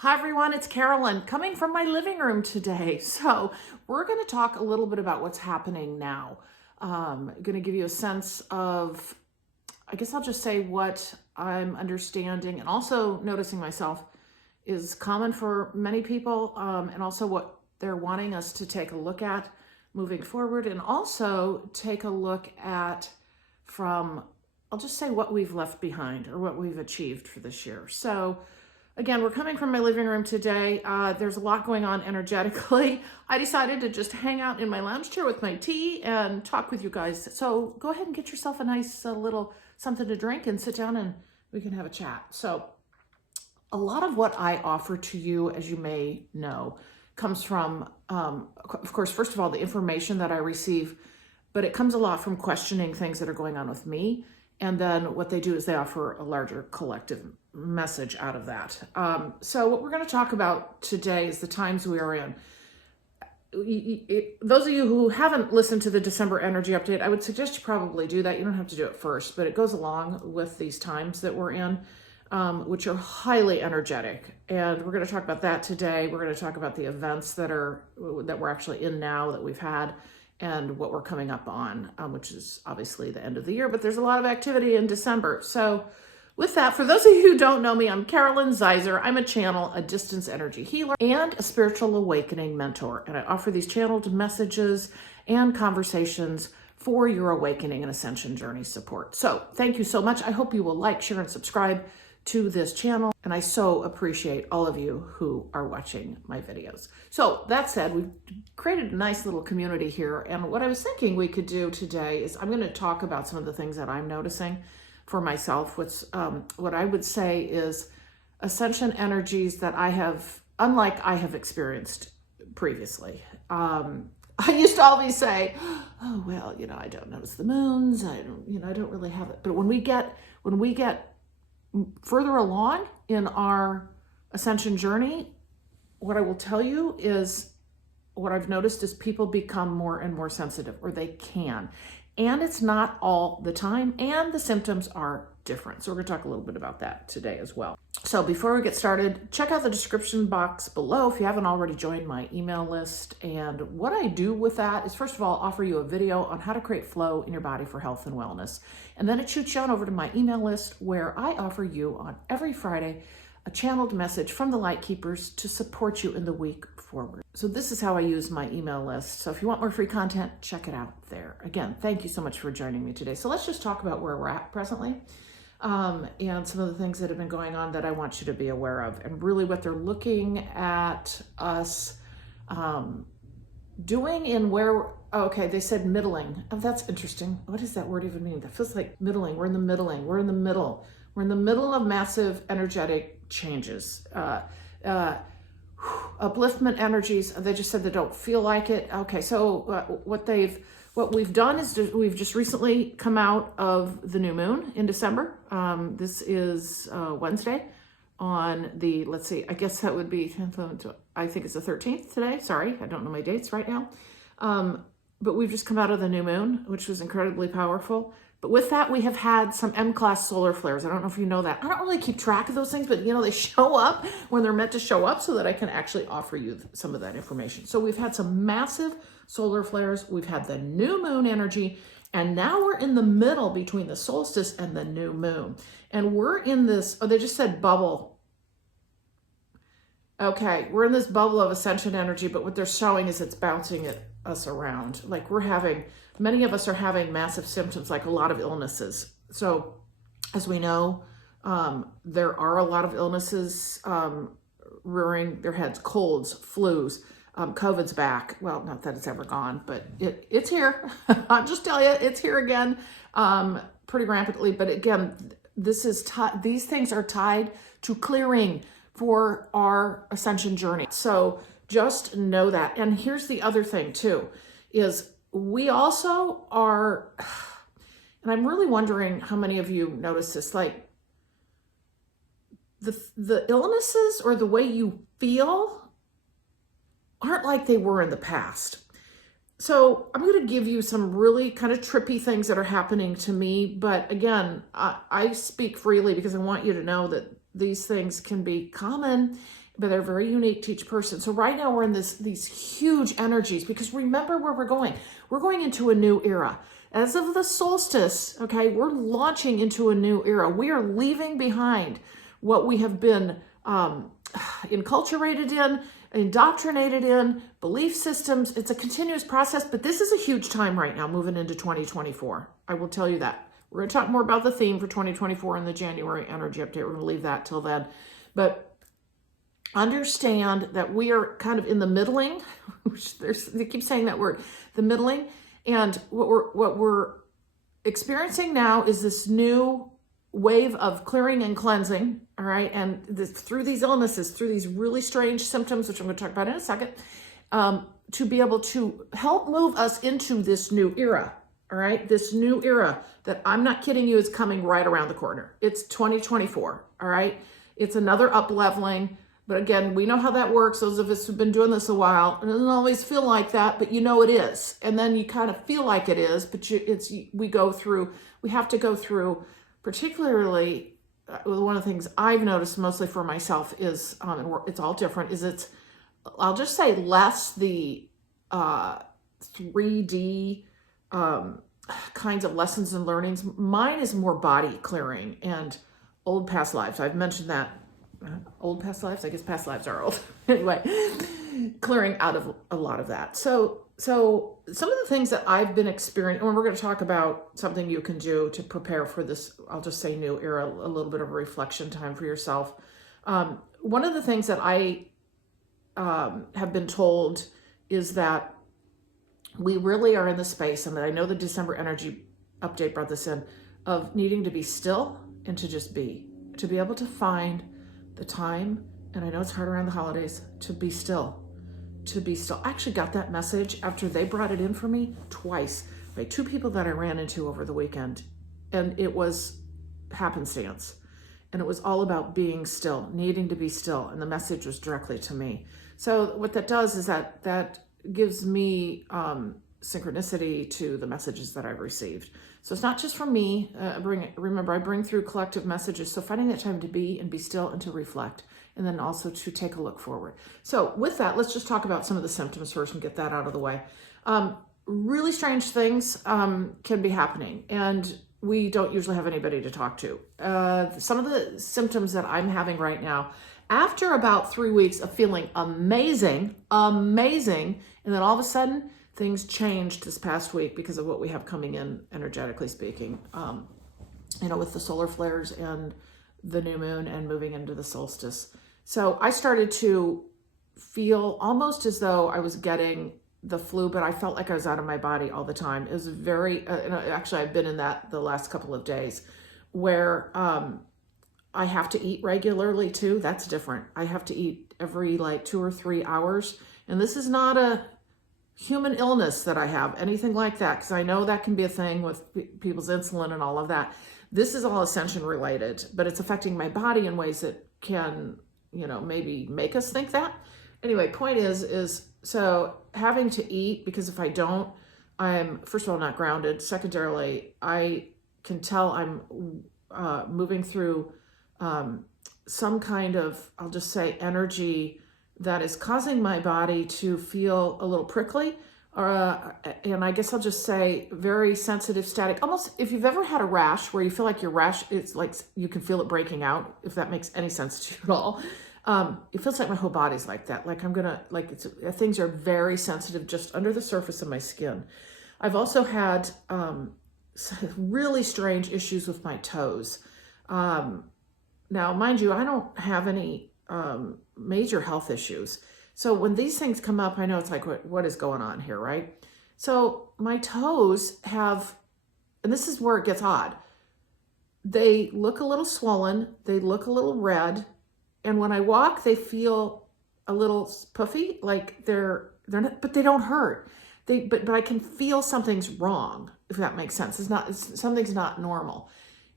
Hi everyone, it's Carolyn coming from my living room today. So we're going to talk a little bit about what's happening now. Going to give you a sense of, I guess I'll just say what I'm understanding and also noticing myself is common for many people, and also what they're wanting us to take a look at moving forward, and also take a look at from, I'll just say what we've left behind or what we've achieved for this year. So again, we're coming from my living room today. There's a lot going on energetically. I decided to just hang out in my lounge chair with my tea and talk with you guys. So go ahead and get yourself a nice little something to drink and sit down and we can have a chat. So a lot of what I offer to you, as you may know, comes from, of course, first of all, the information that I receive, but it comes a lot from questioning things that are going on with me. And then what they do is they offer a larger collective message out of that. So what we're going to talk about today is the times we are in. Those of you who haven't listened to the December energy update, I would suggest you probably do that. You don't have to do it first, but it goes along with these times that we're in, which are highly energetic. And we're going to talk about that today. We're going to talk about the events that we're actually in now, that we've had, and what we're coming up on, which is obviously the end of the year, but there's a lot of activity in December. So with that, for those of you who don't know me, I'm Carolyn Zaiser. I'm a channel, a distance energy healer, and a spiritual awakening mentor. And I offer these channeled messages and conversations for your awakening and ascension journey support. So thank you so much. I hope you will like, share, and subscribe to this channel. And I so appreciate all of you who are watching my videos. So that said, we've created a nice little community here. And what I was thinking we could do today is I'm going to talk about some of the things that I'm noticing for myself. What I would say is ascension energies that I have, unlike I have experienced previously. I used to always say, oh, well, I don't notice the moons. I don't really have it. But when we get further along in our ascension journey, what I will tell you is what I've noticed is people become more and more sensitive, or they can. And it's not all the time, and the symptoms are different. So we're going to talk a little bit about that today as well. So before we get started, check out the description box below if you haven't already joined my email list. And what I do with that is, first of all, offer you a video on how to create flow in your body for health and wellness. And then it shoots you on over to my email list, where I offer you on every Friday a channeled message from the LightKeepers to support you in the week forward. So this is how I use my email list. So if you want more free content, check it out there. Again, thank you so much for joining me today. So let's just talk about where we're at presently, and some of the things that have been going on that I want you to be aware of, and really what they're looking at us doing in where, okay, they said middling. Oh, that's interesting. What does that word even mean? That feels like middling. We're in the middling. We're in the middle. We're in the middle of massive energetic changes. Upliftment energies, they just said they don't feel like it. Okay, so what we've done is we've just recently come out of the new moon in December. This is Wednesday on the, let's see, I guess that would be 10th, I think it's the 13th today. Sorry, I don't know my dates right now. But we've just come out of the new moon, which was incredibly powerful. But with that, we have had some M-class solar flares. I don't know if you know that. I don't really keep track of those things, but they show up when they're meant to show up so that I can actually offer you some of that information. So we've had some massive solar flares. We've had the new moon energy, and now we're in the middle between the solstice and the new moon. And we're in this, oh, they just said bubble. Okay, we're in this bubble of ascension energy, but what they're showing is it's bouncing us around. Like many of us are having massive symptoms, like a lot of illnesses. So as we know, there are a lot of illnesses rearing their heads: colds, flus, COVID's back. Well, not that it's ever gone, but it's here. I'll just tell you, it's here again, pretty rampantly. But again, these things are tied to clearing for our ascension journey. So just know that. And here's the other thing too, is we also are, and I'm really wondering how many of you notice this, like the illnesses or the way you feel aren't like they were in the past. So I'm going to give you some really kind of trippy things that are happening to me. But again, I speak freely because I want you to know that these things can be common but they're very unique to each person. So right now we're in these huge energies, because remember where we're going. We're going into a new era. As of the solstice, okay, we're launching into a new era. We are leaving behind what we have been enculturated in, indoctrinated in, belief systems. It's a continuous process, but this is a huge time right now moving into 2024. I will tell you that. We're going to talk more about the theme for 2024 in the January energy update. We're going to leave that till then. But understand that we are kind of in the middling, which they keep saying that word, the middling. And what we're experiencing now is this new wave of clearing and cleansing, all right? And through these illnesses, through these really strange symptoms, which I'm going to talk about in a second, to be able to help move us into this new era, all right? This new era that, I'm not kidding you, is coming right around the corner. It's 2024, all right? It's another up-leveling. But again, we know how that works. Those of us who've been doing this a while, it doesn't always feel like that, but you know it is. And then you kind of feel like it is, but we have to go through, particularly one of the things I've noticed mostly for myself is, and it's all different, is I'll just say less the 3D kinds of lessons and learnings. Mine is more body clearing and old past lives. I've mentioned that. Old past lives? I guess past lives are old. Anyway, clearing out of a lot of that. So some of the things that I've been experiencing, and we're going to talk about something you can do to prepare for this, I'll just say new era, a little bit of a reflection time for yourself. One of the things that I have been told is that we really are in the space, and I know the December energy update brought this in, of needing to be still and to just be able to find the time, and I know it's hard around the holidays, to be still. I actually got that message after they brought it in for me twice by two people that I ran into over the weekend, and it was happenstance, and it was all about being still, needing to be still, and the message was directly to me. So what that does is that gives me synchronicity to the messages that I've received. So it's not just from me. Remember, I bring through collective messages. So finding that time to be and be still and to reflect, and then also to take a look forward. So with that, let's just talk about some of the symptoms first and get that out of the way. Really strange things can be happening, and we don't usually have anybody to talk to. Some of the symptoms that I'm having right now, after about 3 weeks of feeling amazing, and then all of a sudden, things changed this past week because of what we have coming in, energetically speaking, with the solar flares and the new moon and moving into the solstice. So I started to feel almost as though I was getting the flu, but I felt like I was out of my body all the time. It was very, and actually I've been in that the last couple of days, where I have to eat regularly too. That's different. I have to eat every 2 or 3 hours. And this is not a human illness that I have, anything like that, because I know that can be a thing with people's insulin and all of that. This is all Ascension related, but it's affecting my body in ways that can, maybe make us think that. Anyway, point is so having to eat, because if I don't, I'm, first of all, not grounded. Secondarily, I can tell I'm moving through some kind of, I'll just say, energy that is causing my body to feel a little prickly, and I guess I'll just say very sensitive, static. Almost, if you've ever had a rash where you feel like your rash, it's like you can feel it breaking out, if that makes any sense to you at all. It feels like my whole body's like that. Things are very sensitive just under the surface of my skin. I've also had really strange issues with my toes. Now, mind you, I don't have any major health issues. So when these things come up, I know it's like, what is going on here, right? So my toes have, and this is where it gets odd. They look a little swollen. They look a little red. And when I walk, they feel a little puffy, like they're not, but they don't hurt. But I can feel something's wrong, if that makes sense. Something's not normal.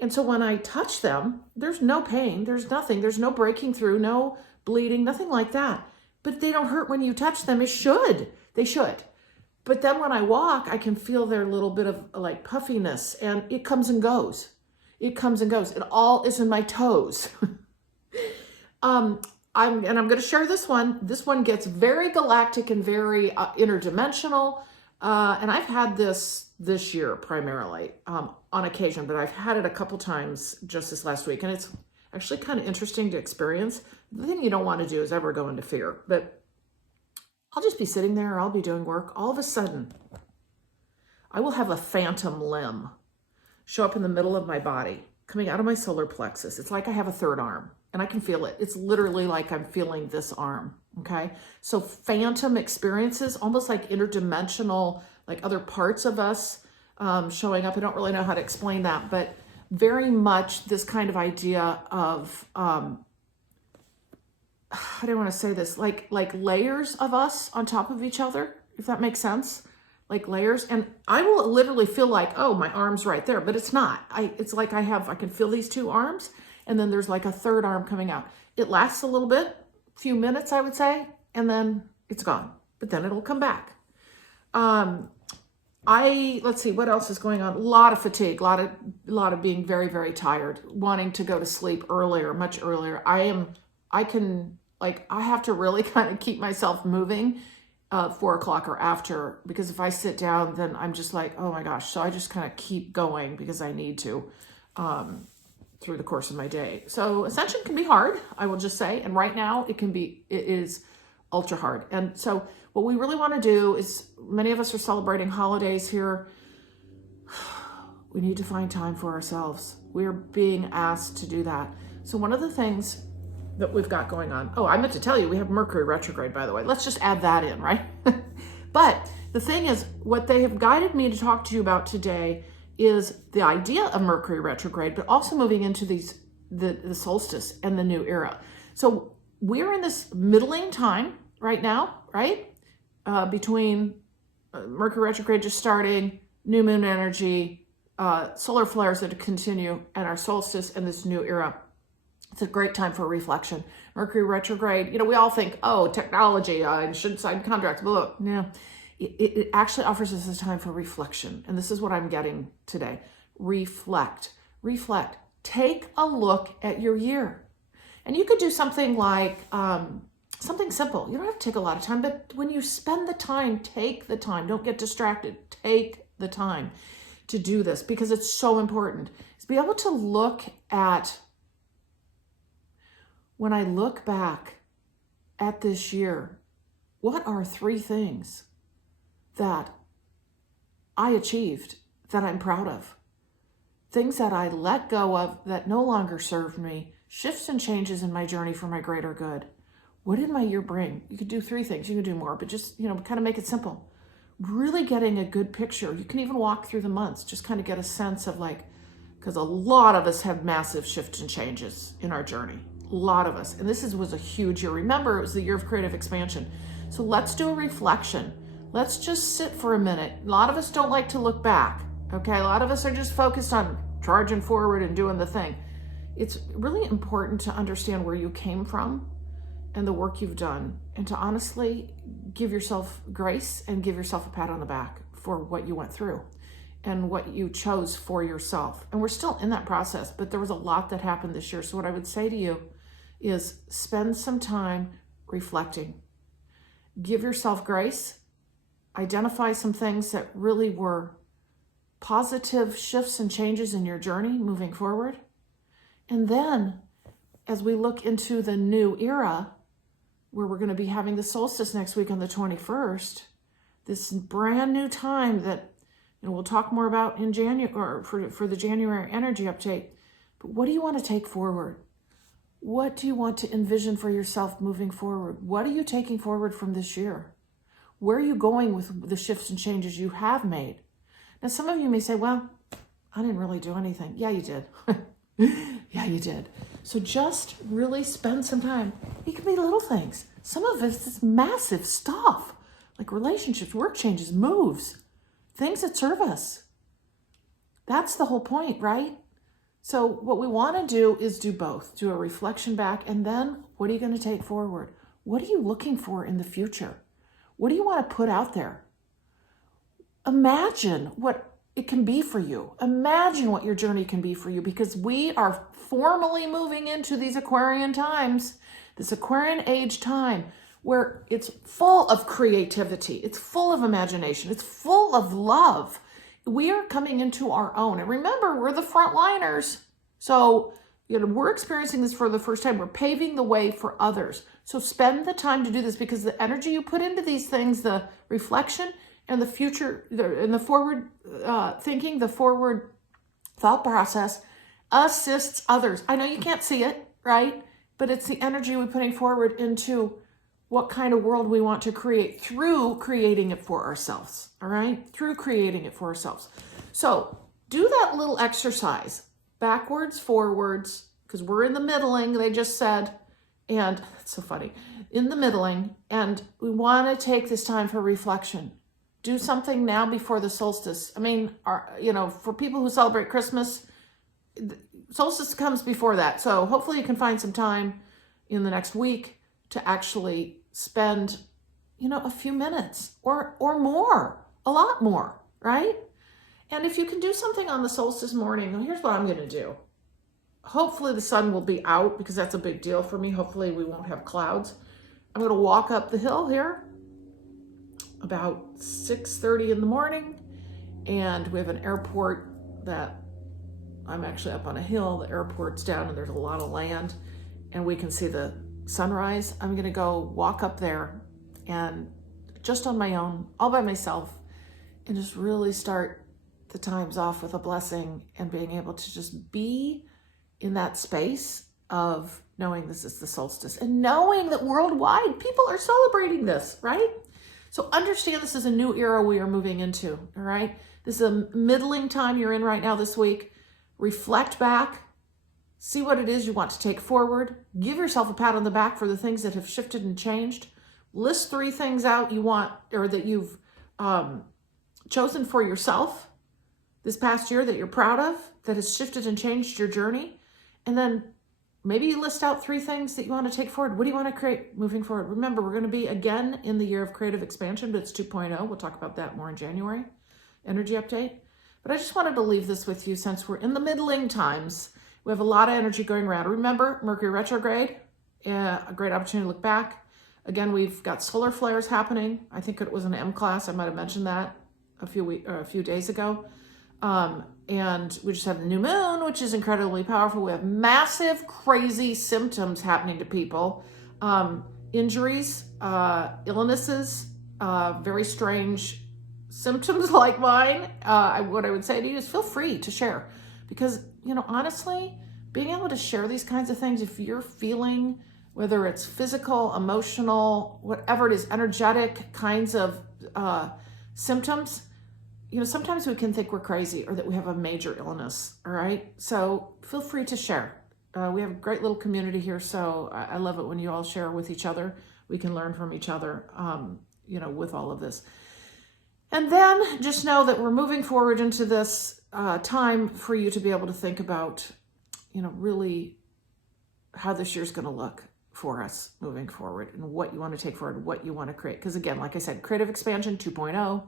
And so when I touch them, there's no pain, there's nothing, there's no breaking through, no bleeding, nothing like that. But they don't hurt when you touch them. They should. But then when I walk, I can feel their little bit of puffiness, and it comes and goes. It all is in my toes. I'm going to share this one. This one gets very galactic and very interdimensional. And I've had this year primarily on occasion, but I've had it a couple times just this last week. And it's actually kind of interesting to experience. The thing you don't want to do is ever go into fear. But I'll just be sitting there, I'll be doing work. All of a sudden, I will have a phantom limb show up in the middle of my body, coming out of my solar plexus. It's like I have a third arm, and I can feel it. It's literally like I'm feeling this arm, okay? So phantom experiences, almost like interdimensional, like other parts of us showing up. I don't really know how to explain that, but very much this kind of idea of, how do I want to say this? Like layers of us on top of each other, if that makes sense. Like layers. And I will literally feel like, oh, my arm's right there, but it's not. It's like I can feel these two arms, and then there's like a third arm coming out. It lasts a little bit, few minutes, I would say, and then it's gone, but then it'll come back. Let's see, what else is going on? A lot of fatigue, a lot of being very, very tired, wanting to go to sleep earlier, much earlier. I have to really kind of keep myself moving 4 o'clock or after, because if I sit down, then I'm just like, oh my gosh. So I just kind of keep going because I need to through the course of my day. So Ascension can be hard, I will just say. And right now it is ultra hard. And so what we really want to do is, many of us are celebrating holidays here. We need to find time for ourselves. We are being asked to do that. So one of the things that we've got going on. Oh, I meant to tell you, we have Mercury retrograde, by the way. Let's just add that in, right? But the thing is, what they have guided me to talk to you about today is the idea of Mercury retrograde, but also moving into the solstice and the new era. So we're in this middling time right now, right? Between Mercury retrograde just starting, new moon energy, solar flares that continue, and our solstice and this new era. It's a great time for reflection. Mercury retrograde, we all think, oh, technology, I should sign contracts, blah, blah. No, it actually offers us a time for reflection. And this is what I'm getting today. Reflect. Take a look at your year. And you could do something like, something simple. You don't have to take a lot of time, but when you spend the time, take the time. Don't get distracted. Take the time to do this, because it's so important. Is be able to look at, when I look back at this year, what are 3 things that I achieved that I'm proud of? Things that I let go of that no longer served me, shifts and changes in my journey for my greater good. What did my year bring? You could do 3 things. You can do more, but just, kind of make it simple. Really getting a good picture. You can even walk through the months, just kind of get a sense of because a lot of us have massive shifts and changes in our journey. A lot of us. And this was a huge year. Remember, it was the year of creative expansion. So let's do a reflection. Let's just sit for a minute. A lot of us don't like to look back. Okay. A lot of us are just focused on charging forward and doing the thing. It's really important to understand where you came from and the work you've done, and to honestly give yourself grace and give yourself a pat on the back for what you went through and what you chose for yourself. And we're still in that process, but there was a lot that happened this year. So what I would say to you is spend some time reflecting. Give yourself grace. Identify some things that really were positive shifts and changes in your journey moving forward. And then as we look into the new era, where we're going to be having the solstice next week on the 21st, this brand new time that we'll talk more about in January, or for the January energy update. But what do you want to take forward? What do you want to envision for yourself moving forward? What are you taking forward from this year? Where are you going with the shifts and changes you have made? Now, some of you may say, well, I didn't really do anything. Yeah, you did. Yeah, you did. So just really spend some time. It can be little things. Some of it's massive stuff, like relationships, work changes, moves, things that serve us. That's the whole point, right? So what we want to do is do both. Do a reflection back, and then what are you going to take forward? What are you looking for in the future? What do you want to put out there? Imagine what it can be for you. Imagine what your journey can be for you, because we are formally moving into these Aquarian times. This Aquarian age time where it's full of creativity, it's full of imagination, it's full of love. We are coming into our own. And remember, we're the frontliners. So, we're experiencing this for the first time. We're paving the way for others. So spend the time to do this, because the energy you put into these things, the reflection and the future, and the forward thinking, the forward thought process assists others. I know you can't see it, right? But it's the energy we're putting forward into what kind of world we want to create through creating it for ourselves, all right? Through creating it for ourselves. So do that little exercise, backwards, forwards, because we're in the middling, they just said, and it's so funny, in the middling, and we want to take this time for reflection. Do something now before the solstice. I mean, for people who celebrate Christmas, solstice comes before that. So hopefully you can find some time in the next week to actually spend, a few minutes or more, a lot more, right? And if you can do something on the solstice morning, here's what I'm going to do. Hopefully the sun will be out, because that's a big deal for me. Hopefully we won't have clouds. I'm going to walk up the hill here about 6:30 in the morning, and we have an airport that I'm actually up on a hill. The airport's down and there's a lot of land, and we can see the sunrise. I'm going to go walk up there, and just on my own, all by myself, and just really start the times off with a blessing, and being able to just be in that space of knowing this is the solstice, and knowing that worldwide people are celebrating this, right? So understand this is a new era we are moving into, all right? This is a middling time you're in right now this week. Reflect back, see what it is you want to take forward. Give yourself a pat on the back for the things that have shifted and changed. List 3 things out you want, or that you've chosen for yourself this past year that you're proud of, that has shifted and changed your journey. And then maybe you list out 3 things that you want to take forward. What do you want to create moving forward? Remember, we're going to be again in the year of creative expansion, but it's 2.0. We'll talk about that more in January. Energy update. But I just wanted to leave this with you, since we're in the middling times. We have a lot of energy going around. Remember, Mercury retrograde, a great opportunity to look back. Again, we've got solar flares happening. I think it was an M class. I might have mentioned that a few days ago. And we just have the new moon, which is incredibly powerful. We have massive, crazy symptoms happening to people. Injuries, illnesses, very strange symptoms like mine. What I would say to you is feel free to share, because, honestly, being able to share these kinds of things, if you're feeling, whether it's physical, emotional, whatever it is, energetic kinds of symptoms, sometimes we can think we're crazy or that we have a major illness, all right? So feel free to share. We have a great little community here, so I love it when you all share with each other. We can learn from each other, with all of this. And then just know that we're moving forward into this time for you to be able to think about, really how this year's going to look for us moving forward, and what you want to take forward, what you want to create. Because again, like I said, creative expansion 2.0.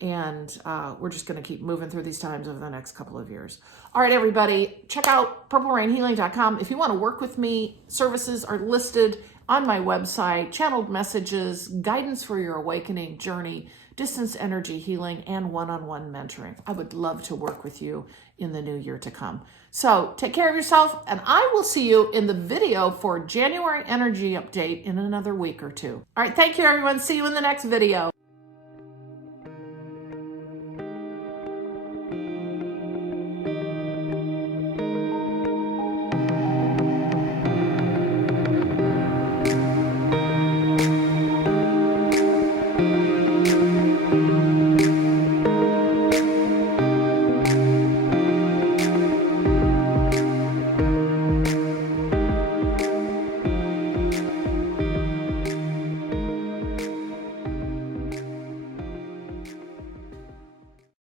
And we're just going to keep moving through these times over the next couple of years. All right, everybody, check out purplerainhealing.com. If you want to work with me, services are listed on my website: channeled messages, guidance for your awakening journey, distance energy healing, and one-on-one mentoring. I would love to work with you in the new year to come. So take care of yourself, and I will see you in the video for January energy update in another week or 2. All right, thank you, everyone. See you in the next video.